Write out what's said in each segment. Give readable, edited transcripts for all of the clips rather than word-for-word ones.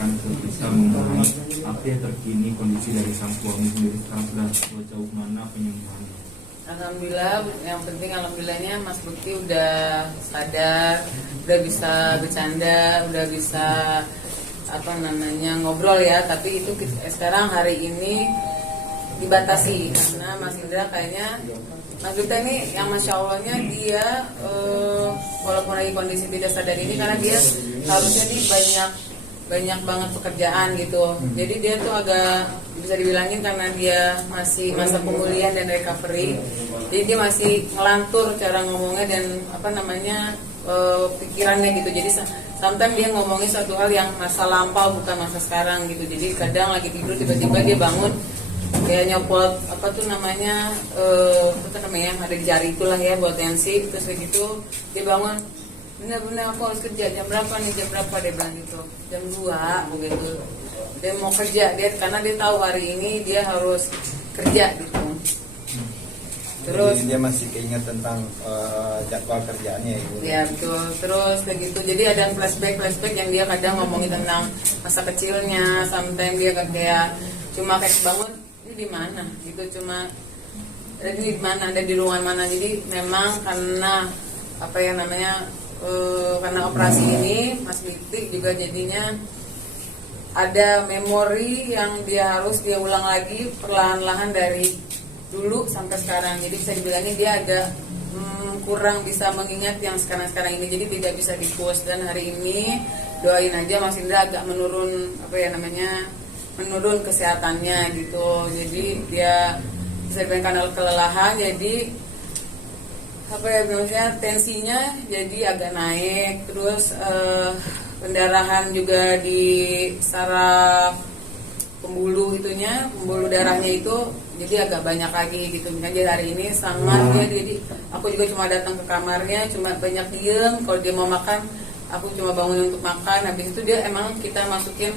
menyampaikan ke kita mengenai update terkini kondisi dari sang suami sendiri sekarang sudah sejauh mana penyembuhannya? Alhamdulillah, yang penting alhamdulillahnya Mas Bukti udah sadar, udah bisa bercanda, udah bisa ngobrol ya. Tapi itu sekarang hari ini dibatasi karena Mas Indra kayaknya Mas Bukti ini yang masya Allahnya dia walaupun lagi kondisi tidak sadar ini karena dia harusnya nih banyak banget pekerjaan gitu. Jadi dia tuh agak bisa dibilangin karena dia masih masa pemulihan dan recovery. Jadi dia masih ngelantur cara ngomongnya dan pikirannya gitu. Jadi sometimes dia ngomongin satu hal yang masa lampau bukan masa sekarang gitu. Jadi kadang lagi tidur tiba-tiba dia bangun kayak nyopot ada di jari itulah ya buat tensi. Terus kayak gitu dia bangun, bener-bener aku harus kerja jam berapa dia bilang gitu, jam 2 begitu dia mau kerja karena dia tahu hari ini dia harus kerja gitu. Terus jadi dia masih keinget tentang jadwal kerjaannya ya. Ya betul. Terus kayak gitu jadi ada flashback yang dia kadang ngomongin tentang masa kecilnya. Sometimes dia kayak cuma kayak bangun ini di mana gitu, cuma ada di mana, ada di ruangan mana. Jadi memang karena karena operasi ini Mas Bukti juga jadinya ada memori yang dia ulang lagi perlahan-lahan dari dulu sampai sekarang. Jadi bisa dibilangnya dia agak kurang bisa mengingat yang sekarang ini, jadi tidak bisa di-push. Dan hari ini doain aja Mas Indra agak menurun menurun kesehatannya gitu. Jadi dia bisa dibilangkan kelelahan, jadi tensinya jadi agak naik, terus pendarahan juga di saraf pembuluh darahnya itu jadi agak banyak lagi gitu. Jadi hari ini sangat jadi aku juga cuma datang ke kamarnya, cuma banyak diem. Kalau dia mau makan, aku cuma bangun untuk makan. Habis itu dia emang kita masukin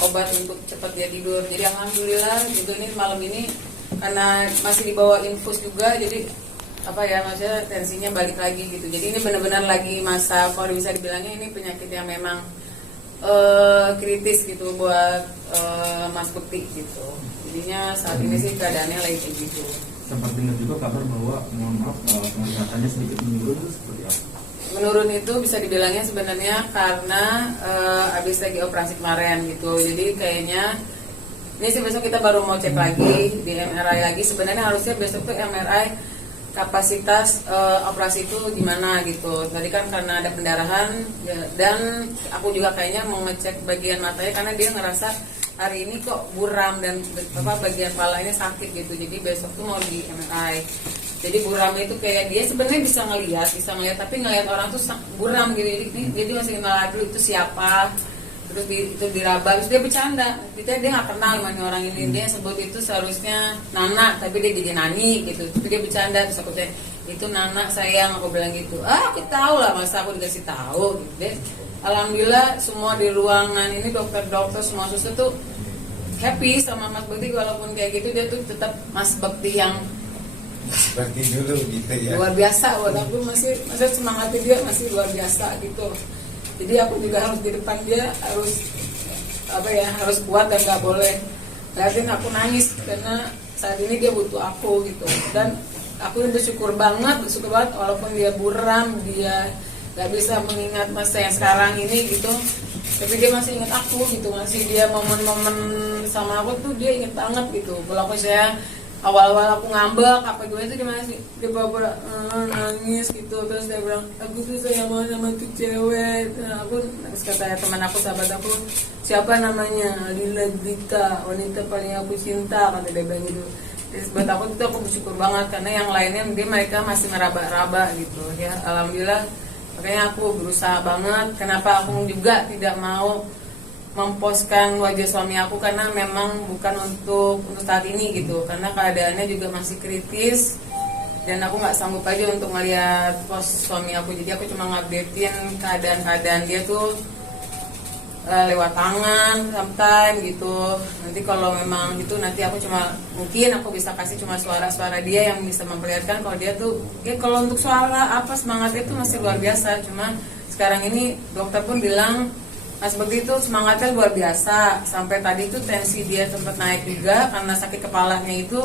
obat untuk cepat dia tidur. Jadi alhamdulillah gitu, ini malam ini karena masih dibawa infus juga, jadi maksudnya tensinya balik lagi gitu. Jadi ini benar-benar lagi masa, kalau bisa dibilangnya ini penyakit yang memang kritis gitu buat Mas Bukti gitu. Jadinya saat ini sih keadaannya lagi kayak gitu. Sempat dengar juga kabar bahwa kesehatannya sedikit menurun, itu seperti apa? Menurun itu bisa dibilangnya sebenarnya karena habis lagi operasi kemarin gitu. Jadi kayaknya ini sih besok kita baru mau cek lagi di MRI lagi. Sebenarnya harusnya besok tuh MRI kapasitas operasi itu gimana gitu. Tadi kan karena ada pendarahan ya, dan aku juga kayaknya mau ngecek bagian matanya karena dia ngerasa hari ini kok buram dan bagian kepalanya sakit gitu. Jadi besok tuh mau di MRI. Jadi buram itu kayak dia sebenarnya bisa ngelihat tapi ngelihat orang tuh buram gitu. Jadi masih kenal dulu itu siapa. Terus itu diraba, terus dia bercanda. Dia nggak kenal sama orang ini. Dia sebut itu seharusnya Nana, tapi dia jadi Nani gitu. Tapi dia bercanda, terus aku cek itu Nana sayang, aku bilang gitu. Kita tahu lah, masa aku dikasih tahu gitu deh. Alhamdulillah semua di ruangan ini dokter-dokter semua suster tuh happy sama Mas Bukti. Walaupun kayak gitu dia tuh tetap Mas Bukti yang seperti dulu gitu ya. Luar biasa, walaupun masih semangatnya dia masih luar biasa gitu. Jadi aku juga harus di depan dia harus kuat dan nggak boleh liatin aku nangis karena saat ini dia butuh aku gitu. Dan aku bersyukur banget walaupun dia buram, dia nggak bisa mengingat masa yang sekarang ini gitu, tapi dia masih ingat aku gitu, masih dia momen-momen sama aku tuh dia inget banget gitu. Kalau saya awal-awal aku ngambek gimana itu dia bawa nangis gitu. Terus dia bilang aku tuh sayang banget sama tuh cewek. Terus kata teman aku, sahabat aku, siapa namanya, Lila Dita, wanita paling aku cinta, kata dia bilang gitu. Terus buat aku itu aku bersyukur banget karena yang lainnya mereka masih meraba-raba gitu ya. Alhamdulillah, makanya aku berusaha banget. Kenapa aku juga tidak mau memposkan wajah suami aku karena memang bukan untuk saat ini gitu, karena keadaannya juga masih kritis dan aku nggak sanggup aja untuk ngeliat pos suami aku. Jadi aku cuma ngupdatein keadaan dia tuh lewat tangan sometimes gitu. Nanti kalau memang gitu nanti aku mungkin aku bisa kasih cuma suara-suara dia yang bisa memperlihatkan kalau dia tuh kalau untuk suara semangatnya tuh masih luar biasa. Cuma sekarang ini dokter pun bilang Mas Bekti itu semangatnya luar biasa. Sampai tadi itu tensi dia sempat naik juga karena sakit kepalanya itu.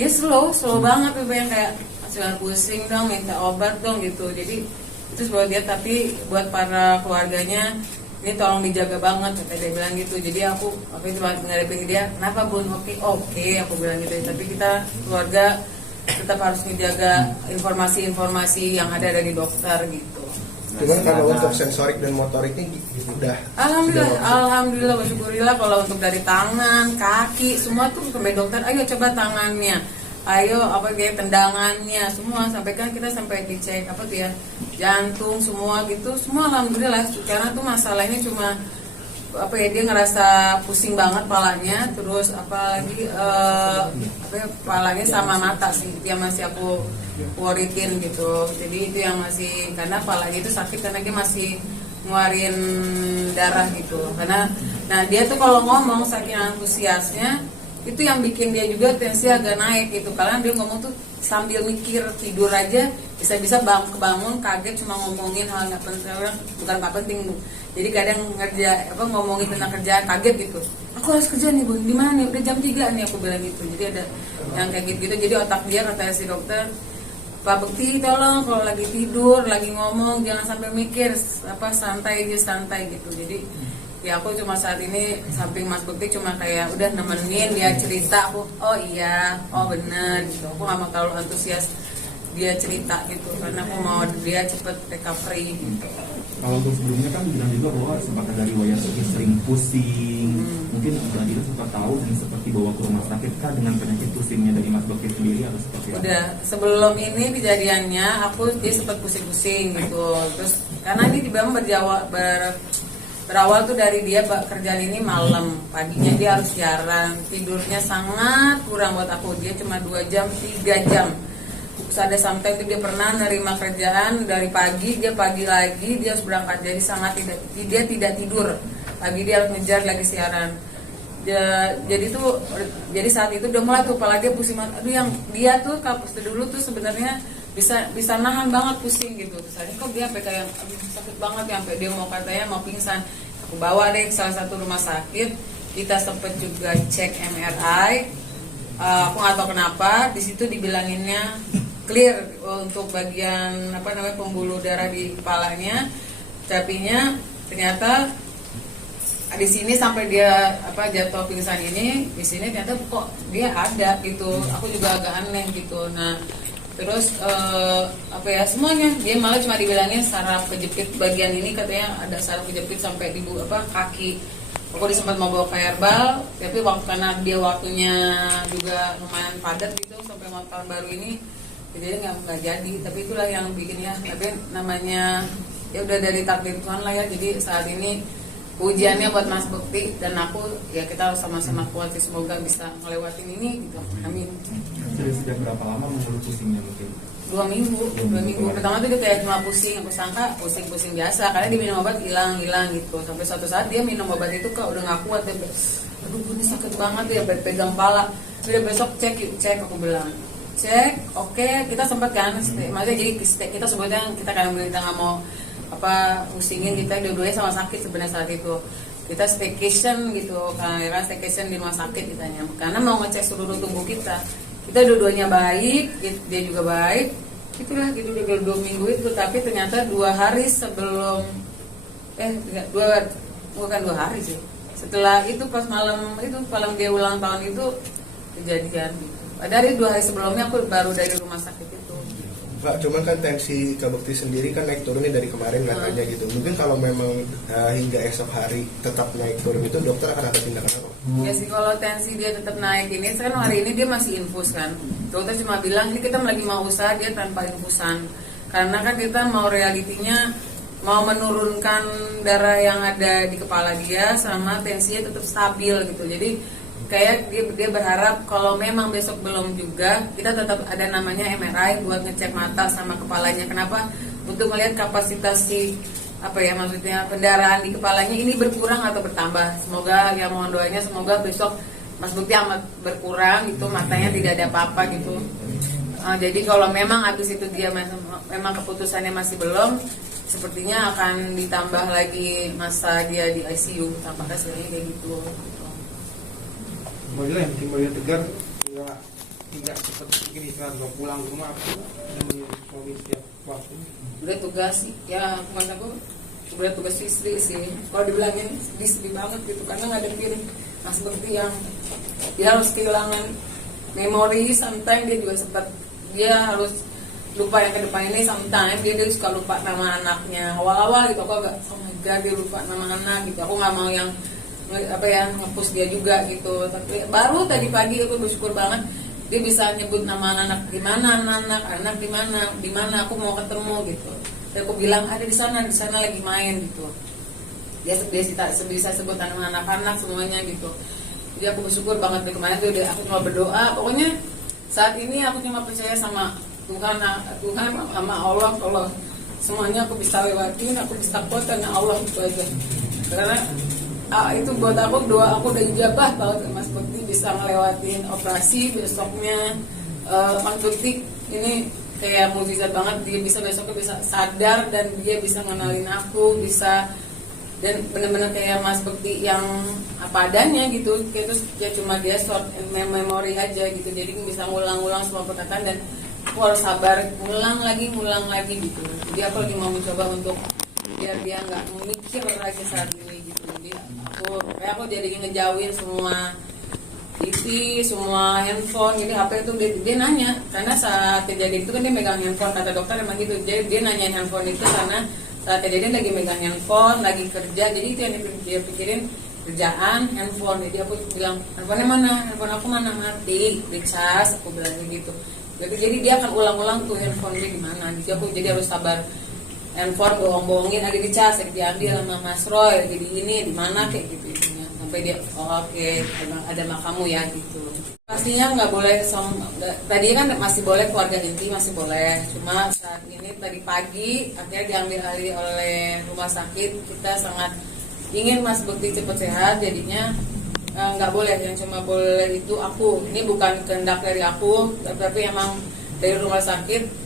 Dia slow banget tuh, yang kayak jangan pusing dong, minta obat dong gitu. Jadi itu buat dia, tapi buat para keluarganya ini tolong dijaga banget, kata dia bilang gitu. Jadi aku cuma ngarepin dia, kenapa Bun? Oke, aku bilang gitu. Tapi kita keluarga tetap harus menjaga informasi-informasi yang ada dari dokter gitu. Cuman kalau untuk sensorik dan motorik ini udah Alhamdulillah, bersyukurillah. Kalau untuk dari tangan, kaki, semua tuh sampai dokter, ayo coba tangannya, ayo kayak tendangannya, semua sampai kan kita sampai dicek jantung semua gitu, semua alhamdulillah. Karena tuh masalahnya cuma dia ngerasa pusing banget palanya, terus palanya sama mata sih dia masih aku worritin gitu. Jadi itu yang masih, karena palanya itu sakit karena dia masih ngeluarin darah gitu. Karena dia tuh kalau ngomong saking antusiasnya itu yang bikin dia juga tensi agak naik gitu. Karena dia ngomong tuh sambil mikir, tidur aja bisa-bisa kebangun kaget cuma ngomongin hal nggak penting, bukan nggak penting Bu. Jadi kadang ngomongin tentang kerjaan kaget gitu. Aku harus kerja nih Bu, di mana nih? Udah jam 3 nih, aku bilang gitu. Jadi ada yang kayak gitu. Jadi otak dia, kata si dokter, Pak Bekti tolong kalau lagi tidur, lagi ngomong jangan sampai mikir, santai gitu. Jadi ya aku cuma saat ini samping Mas Bekti cuma kayak udah nemenin dia cerita, aku bener gitu. Aku nggak mau terlalu antusias dia cerita gitu, karena aku mau dia cepet recovery gitu. Kalau untuk sebelumnya kan bilang juga bahwa sempat ada riwayat sering pusing, mungkin Mbak Dila sempat tahu dan seperti bawa ke rumah sakit kah dengan penyakit pusingnya dari Mas Bekti sendiri atau seperti apa? Udah, sebelum ini kejadiannya dia sempat pusing-pusing gitu. Terus karena ini dibilang berawal tuh dari dia kerjaan ini malam, paginya dia harus siaran, tidurnya sangat kurang buat aku, dia cuma 2 jam 3 jam. Terus ada sometimes dia pernah nerima kerjaan dari pagi lagi dia harus berangkat, jadi dia tidak tidur pagi, dia harus ngejar lagi siaran. Jadi saat itu udah mulai tuh kepala dia pusing banget. Aduh, yang dia tuh dulu tuh sebenarnya bisa nahan banget pusing gitu. Terus kok dia sampai kayak sakit banget ya, sampai dia katanya mau pingsan. Aku bawa deh ke salah satu rumah sakit, kita sempet juga cek MRI. Aku nggak tahu kenapa di situ dibilanginnya clear untuk bagian pembuluh darah di kepalanya, tapinya ternyata di sini sampai dia jatuh pingsan ini, di sini ternyata kok dia ada gitu. Aku juga agak aneh gitu. Nah terus semuanya dia malah cuma dibilangin saraf kejepit bagian ini, katanya ada saraf kejepit sampai di kaki. Aku sempat mau bawa ke herbal, tapi karena dia waktunya juga lumayan padat gitu sampai mau tahun baru ini, jadi nggak jadi. Tapi itulah yang bikinnya, tapi namanya ya udah dari takdir Tuhan lah ya. Jadi saat ini ujiannya buat Mas Bekti dan aku, ya kita harus sama-sama kuat sih, semoga bisa ngelewatin ini gitu. Amin. Sudah berapa lama mengeluh pusingnya mungkin? 2 minggu. Pertama tuh dia kayak cuma pusing, aku sangka pusing biasa karena dia minum obat hilang gitu. Sampai suatu saat dia minum obat itu udah nggak kuat, dia aduh ini sakit banget ya, pegang pala. Udah besok cek aku bilang cek, oke. Kita sempat kan maksudnya jadi kita sebutnya kita nggak mau pusingin, kita dua-duanya sama sakit sebenarnya saat itu. Kita staycation gitu, karena staycation di rumah sakit ditanya, karena mau ngecek seluruh tubuh kita. Kita dua-duanya baik, dia juga baik. Itulah gitu udah 2 minggu itu, tapi ternyata 2 hari sebelum bukan 2 hari sih. Setelah itu pas malam dia ulang tahun itu kejadian gitu. Padahal 2 hari sebelumnya aku baru dari rumah sakit itu. Pak, cuman kan tensi Kak Bekti sendiri kan naik turunnya dari kemarin katanya gitu. Mungkin kalau memang hingga esok hari tetap naik turun itu, dokter akan ada tindakan apa? Ya sih, kalau tensi dia tetap naik ini, sekarang hari ini dia masih infus kan. Dokter cuma bilang ini kita lagi mau usaha dia tanpa infusan. Karena kan kita mau realitinya mau menurunkan darah yang ada di kepala dia sama tensinya tetap stabil gitu. Jadi kayak dia berharap kalau memang besok belum juga, kita tetap ada namanya MRI buat ngecek mata sama kepalanya. Kenapa? Untuk melihat kapasitas maksudnya pendarahan di kepalanya ini berkurang atau bertambah. Semoga ya, mohon doanya semoga besok Mas Bekti amat berkurang gitu, matanya tidak ada apa-apa gitu. Jadi kalau memang habis itu dia memang keputusannya masih belum, sepertinya akan ditambah lagi masa dia di ICU, tampaknya sebenarnya kayak gitu. Mbak yang bikin Mbak tegar tidak seperti ini saat mau pulang ke rumah aku ini suami setiap waktu. Udah tugas ya, aku udah tugas istri sih. Kalau dibilangin sedih banget gitu, karena ngadepin Mas Bekti yang dia harus kehilangan memori. Sometimes dia juga sempat, dia harus lupa yang ke depan ini. Sometimes dia suka lupa nama anaknya. Awal-awal gitu aku agak, oh my god, dia lupa nama anak gitu. Aku nggak mau yang nge-push dia juga gitu. Tapi baru tadi pagi aku bersyukur banget dia bisa nyebut nama anak, di mana anak di mana aku mau ketemu gitu. Dan aku bilang ada di sana lagi main gitu. Dia bisa sebut nama anak-anak semuanya gitu. Jadi aku bersyukur banget dari kemarin tuh, aku cuma berdoa. Pokoknya saat ini aku cuma percaya sama Tuhan sama Allah. Kalau semuanya aku bisa lewatin, aku bisa kuat karena Allah, itu aja. Karena itu buat aku, doa aku udah ijabah banget. Mas Bekti bisa ngelewatin operasi besoknya. Mas Bekti ini kayak mukjizat banget, dia bisa besoknya bisa sadar dan dia bisa ngenalin aku, bisa, dan benar-benar kayak Mas Bekti yang apa adanya gitu. Kayak terus ya cuma dia short memory aja gitu, jadi bisa ngulang-ulang semua perkataan dan aku harus sabar ngulang lagi gitu. Jadi aku lagi mau mencoba untuk biar dia nggak mikir lagi saat ini gitu. Jadi aku jadi ngejauhin semua TV, semua handphone. Jadi HP itu dia nanya, karena saat kejadian itu kan dia megang handphone, kata dokter emang gitu. Jadi dia nanyain handphone itu karena saat kejadian lagi megang handphone, lagi kerja. Jadi itu yang dia pikirin, kerjaan, handphone. Jadi aku bilang, handphonenya mana? Handphone aku mana? Mati, dicas. Aku bilang gitu. Jadi dia akan ulang-ulang tuh handphone dia di mana. Jadi harus sabar. Handphone bohong-bohongin lagi dicas, lagi diambil sama Mas Roy, jadi ini di mana kayak gitu intinya. Sampai dia oke, ada makamu ya gitu. Pastinya nggak boleh tadi kan masih boleh keluarga inti, masih boleh. Cuma saat ini tadi pagi akhirnya diambil alih oleh rumah sakit. Kita sangat ingin Mas Bekti cepat sehat, jadinya nggak boleh. Yang cuma boleh itu aku. Ini bukan kehendak dari aku, tapi emang dari rumah sakit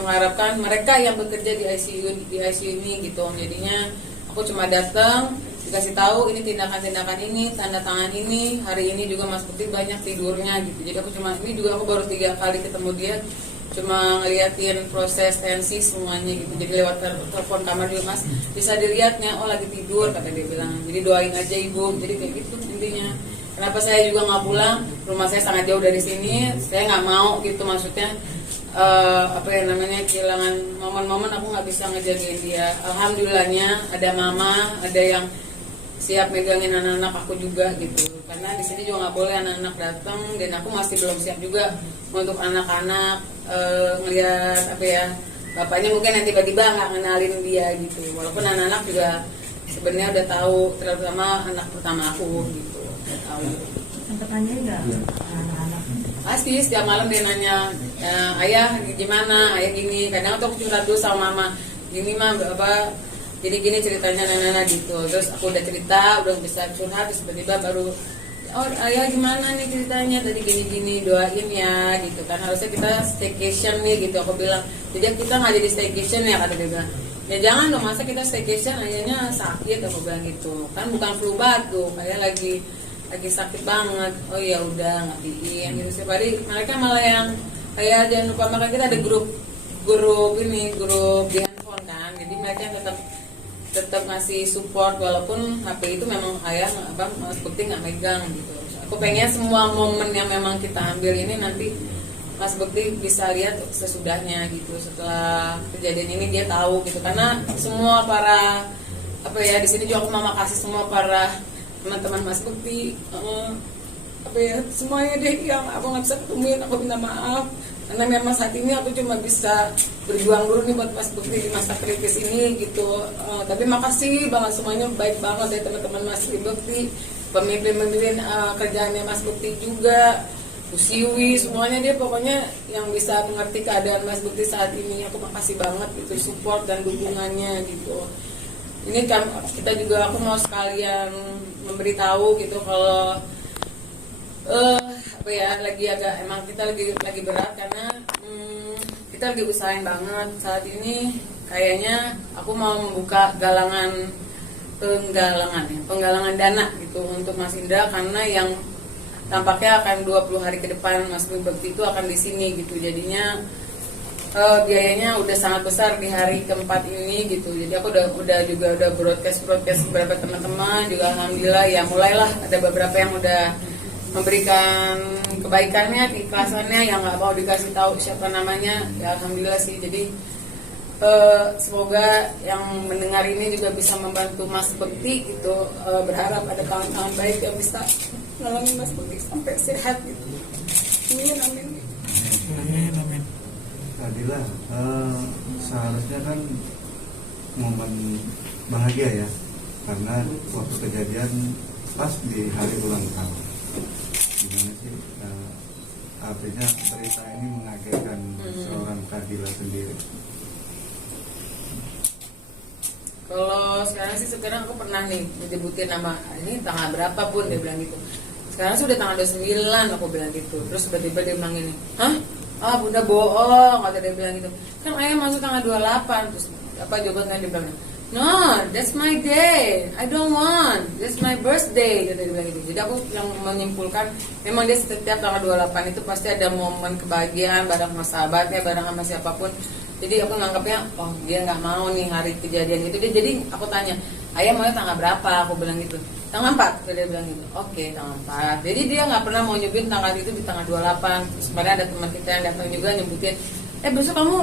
mengharapkan mereka yang bekerja di ICU ini gitu. Jadinya aku cuma datang, dikasih tahu ini tindakan-tindakan ini, tanda tangan ini. Hari ini juga Mas Bekti banyak tidurnya gitu. Jadi aku cuma, ini juga aku baru 3 kali ketemu dia, cuma ngeliatin proses tensi semuanya gitu. Jadi lewat telepon kamar juga, Mas bisa dilihatnya, oh lagi tidur kata dia bilang. Jadi doain aja ibu. Jadi kayak gitu intinya. Kenapa saya juga nggak pulang? Rumah saya sangat jauh dari sini. Saya nggak mau gitu, maksudnya kehilangan momen-momen aku nggak bisa ngejagain dia. Alhamdulillahnya ada mama, ada yang siap megangin anak-anak aku juga gitu. Karena di sini juga nggak boleh anak-anak datang, dan aku masih belum siap juga untuk anak-anak ngelihat bapaknya mungkin yang tiba-tiba nggak ngenalin dia gitu. Walaupun anak-anak juga sebenarnya udah tahu, terutama anak pertama aku gitu. Tahu. Sempat nanya nggak anak-anak? Pasti setiap malam dia nanya, ayah gimana, ayah gini. Kadang tuh aku curhat dulu sama mama, gini mah gini ceritanya nana gitu. Terus aku udah cerita, udah bisa curhat, terus tiba-tiba baru, oh ayah gimana nih ceritanya tadi gini doain ya gitu kan. Harusnya kita staycation nih gitu, aku bilang. Jadi kita nggak jadi staycation ya, kata dia bilang. Ya jangan dong, masa kita staycation ayahnya sakit, aku bilang gitu. Kan bukan flu batuk, ayah lagi sakit banget. Oh ya udah ngatiin gitu. Setiap hari mereka malah yang kayak jangan lupa makan, kita ada grup di handphone kan. Jadi mereka tetap ngasih support walaupun HP itu memang ayah Mas Bekti nggak megang gitu. Aku pengen semua momen yang memang kita ambil ini nanti Mas Bekti bisa lihat sesudahnya gitu. Setelah kejadian ini dia tahu gitu, karena semua para di sini juga aku mau makasih semua para teman-teman Mas Bekti, semuanya deh yang aku nggak bisa ketemuin, aku minta maaf karena memang saat ini aku cuma bisa berjuang dulu nih buat Mas Bekti di masa kritis ini gitu. Tapi makasih banget semuanya, baik banget dari teman-teman Mas Bekti, pemimpin kerjaannya Mas Bekti juga, Bu Siwi, semuanya dia pokoknya yang bisa mengerti keadaan Mas Bekti saat ini. Aku makasih banget itu support dan dukungannya gitu. Ini kan kita juga, aku mau sekalian memberitahu gitu kalau emang kita lagi berat karena kita lagi usahain banget saat ini kayaknya aku mau membuka penggalangan dana gitu untuk Mas Indra, karena yang tampaknya akan 20 hari ke depan Mas Bakti itu akan di sini gitu. Jadinya biayanya udah sangat besar di hari keempat ini gitu. Jadi aku udah broadcast beberapa teman-teman juga, alhamdulillah ya mulailah ada beberapa yang udah memberikan kebaikannya, keikhlasannya, yang nggak mau dikasih tahu siapa namanya, ya alhamdulillah sih. Jadi semoga yang mendengar ini juga bisa membantu Mas Bakti gitu. Berharap ada tangan-tangan baik yang bisa nolongin Mas Bakti sampai sehat gitu. Amin, amin. Amin. Adilah, seharusnya kan momen bahagia ya, karena waktu kejadian pas di hari ulang tahun. Gimana sih, artinya berita ini mengagetkan seorang Kadila sendiri. Kalau sekarang sih aku pernah nih menyebutin nama ini tanggal berapa pun, dia bilang gitu. Sekarang sudah tanggal 29 aku bilang gitu. Terus tiba-tiba dia bilang gini, hah? Ah bunda bohong, kata dia bilang gitu. Kan ayah masuk tanggal 28. Terus apa jawabannya dia bilang, no, that's my day, I don't want, that's my birthday, kata dia bilang gitu. Jadi aku yang menyimpulkan memang dia setiap tanggal 28 itu pasti ada momen kebahagiaan bareng sama sahabatnya, bareng sama siapapun. Jadi aku nganggapnya, oh dia nggak mau nih hari kejadian itu. Jadi aku tanya, ayah maunya tanggal berapa? Aku bilang gitu, tanggal 4, dia bilang gitu. Oke, tanggal 4. Jadi dia nggak pernah mau nyebutin tanggal itu di tanggal 28. Sebenarnya ada teman kita yang datang juga nyebutin, besok kamu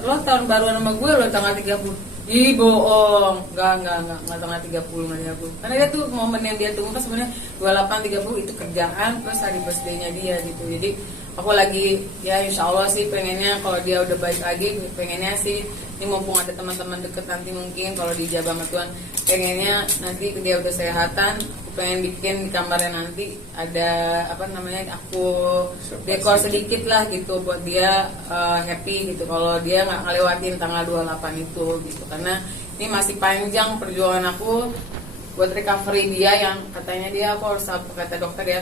lo tahun baruan sama gue lo tanggal 30. Ih bohong, nggak tanggal 30, nggak 30. Karena dia tuh momen yang dia tunggu kan sebenarnya 28, 30 itu kerjaan plus hari birthday-nya dia gitu. Jadi aku lagi ya insya Allah sih pengennya kalau dia udah baik lagi, pengennya sih ini mumpung ada teman-teman deket nanti mungkin kalau dijabah sama Tuhan, pengennya nanti dia udah sehatan, aku pengen bikin di kamarnya nanti ada aku dekor sedikit lah gitu buat dia happy gitu kalau dia nggak ngelewatin tanggal 28 itu gitu, karena ini masih panjang perjuangan aku buat recovery dia yang katanya dia aku harus kata dokter ya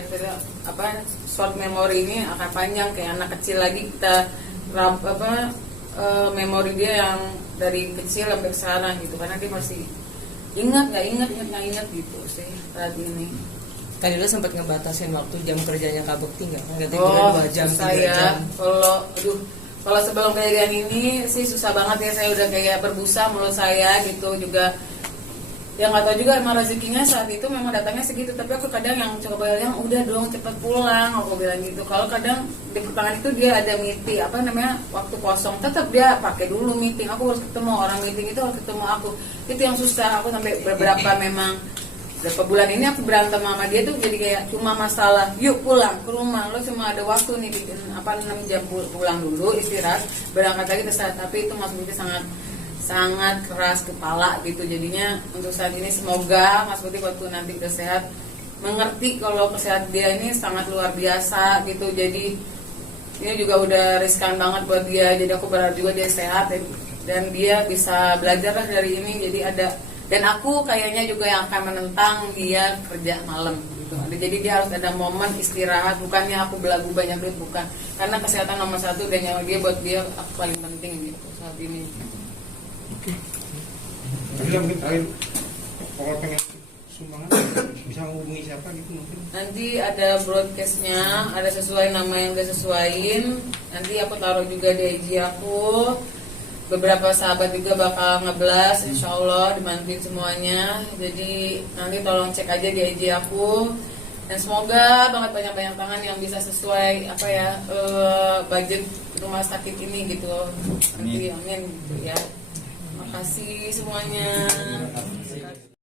short memory ini akan panjang kayak anak kecil lagi kita memori dia yang dari kecil sampai sekarang gitu, karena dia masih ingat gitu sih saat ini. Tadi lo sempat ngebatasin waktu jam kerjanya Kak Bakti nggak? Oh, 2 jam, 3 saya jam. kalau sebelum kejadian ini sih susah banget ya, saya udah kayak berbusa mulut saya gitu juga. Ya nggak tahu juga emang rezekinya saat itu memang datangnya segitu, tapi aku kadang yang coba yang udah dong cepet pulang, aku bilang gitu. Kalau kadang di pertengahan itu dia ada meeting waktu kosong, tetap dia pakai dulu meeting, aku harus ketemu orang meeting itu harus ketemu aku, itu yang susah. Aku sampai beberapa bulan ini aku berantem sama dia tuh jadi kayak cuma masalah yuk pulang ke rumah, lo cuma ada waktu nih bikin 6 jam pulang dulu istirahat berangkat lagi terserah. Tapi itu Mas Budi sangat keras kepala gitu. Jadinya untuk saat ini semoga Mas Bakti waktu nanti udah sehat mengerti kalau kesehatan dia ini sangat luar biasa gitu. Jadi ini juga udah riskan banget buat dia, jadi aku berharap juga dia sehat dan dia bisa belajar lah dari ini. Jadi dan aku kayaknya juga yang akan menentang dia kerja malam gitu. Jadi dia harus ada momen istirahat, bukannya aku belagu banyak duit, bukan, karena kesehatan nomor 1 dan nyawa dia buat dia aku paling penting gitu saat ini. Jadi mungkin terakhir kalau pengen sumbangan bisa menghubungi siapa gitu mungkin. Nanti ada broadcastnya, ada sesuai nama yang udah sesuaiin. Nanti aku taruh juga di IG aku. Beberapa sahabat juga bakal ngeblas, insya Allah dibantuin semuanya. Jadi nanti tolong cek aja di IG aku. Dan semoga banget banyak tangan yang bisa sesuai budget rumah sakit ini gitu. Nanti amin gitu ya. Terima kasih semuanya.